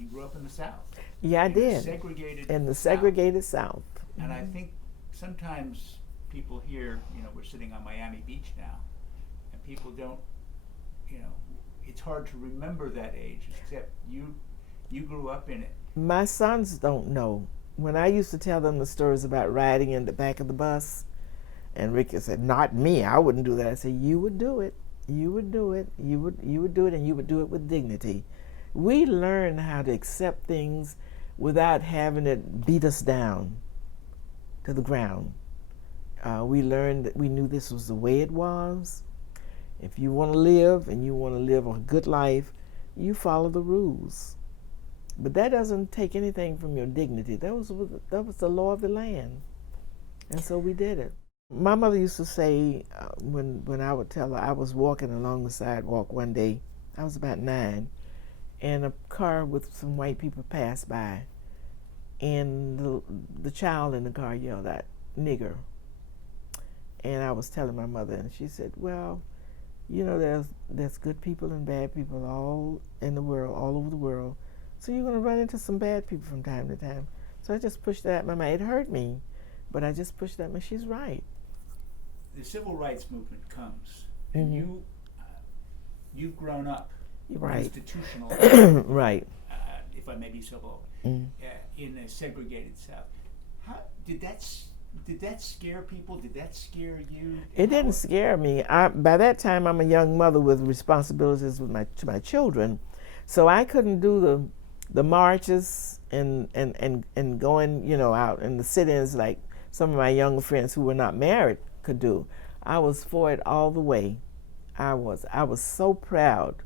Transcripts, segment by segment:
you grew up in the South. Yeah, I did. Segregated In the South. segregated South. And I think sometimes people hear, we're sitting on Miami Beach now, and people don't, it's hard to remember that age, except you grew up in it. My sons don't know. When I used to tell them the stories about riding in the back of the bus, and Ricky said, "Not me. I wouldn't do that." I said, "You would do it. You would do it. You would do it, and you would do it with dignity." We learn how to accept things without having it beat us down to the ground. We learned that we knew this was the way it was. If you want to live and you want to live a good life, you follow the rules. But that doesn't take anything from your dignity. That was the law of the land. And so we did it. My mother used to say, when I would tell her, I was walking along the sidewalk one day, I was about 9, and a car with some white people passed by, and the child in the car yelled out, "Nigger." And I was telling my mother, and she said, "Well, there's good people and bad people all in the world, all over the world. So you're going to run into some bad people from time to time." So I just pushed that out my mind. It hurt me, but I just pushed that out my mind. She's right. The civil rights movement comes, and you've grown up right. institutionalized, right. If I may be so bold, in a segregated South. How did that scare people? Did that scare you? It didn't scare me. By that time, I'm a young mother with responsibilities to my children, so I couldn't do the marches and going out in the sit-ins like some of my younger friends who were not married could do. I was for it all the way. I was so proud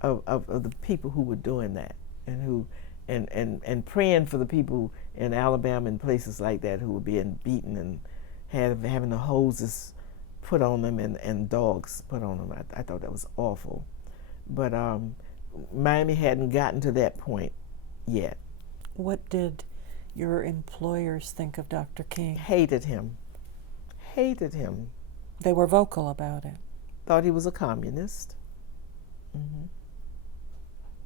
of the people who were doing that, and who and praying for the people in Alabama and places like that who were being beaten and having the hoses put on them and dogs put on them. I thought that was awful. But Miami hadn't gotten to that point yet. What did your employers think of Dr. King? Hated him. They were vocal about it. Thought he was a communist. Mm-hmm.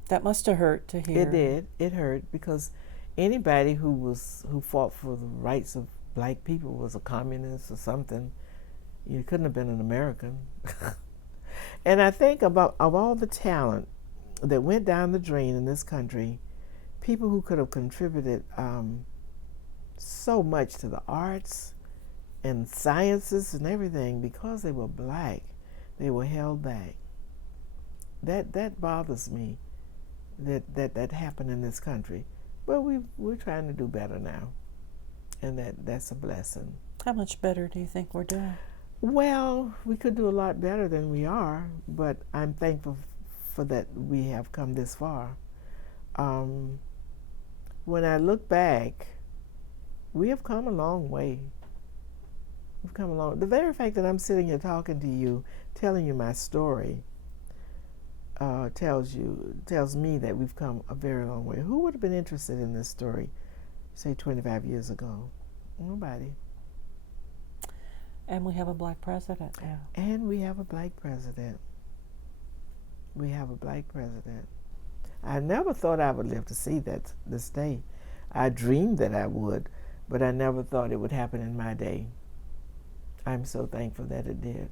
That must have hurt to hear. It did. It hurt because anybody who fought for the rights of black people was a communist or something. You couldn't have been an American. And I think of all the talent that went down the drain in this country, people who could have contributed so much to the arts and sciences and everything, because they were black, they were held back. That bothers me. That happened in this country, but we're trying to do better now, and that's a blessing. How much better do you think we're doing? Well, we could do a lot better than we are, but I'm thankful for that we have come this far. When I look back, we have come a long way. We've come a long. The very fact that I'm sitting here talking to you, telling you my story, tells me that we've come a very long way. Who would have been interested in this story, say 25 years ago? Nobody. And we have a black president now. And we have a black president. I never thought I would live to see this day. I dreamed that I would, but I never thought it would happen in my day. I'm so thankful that it did.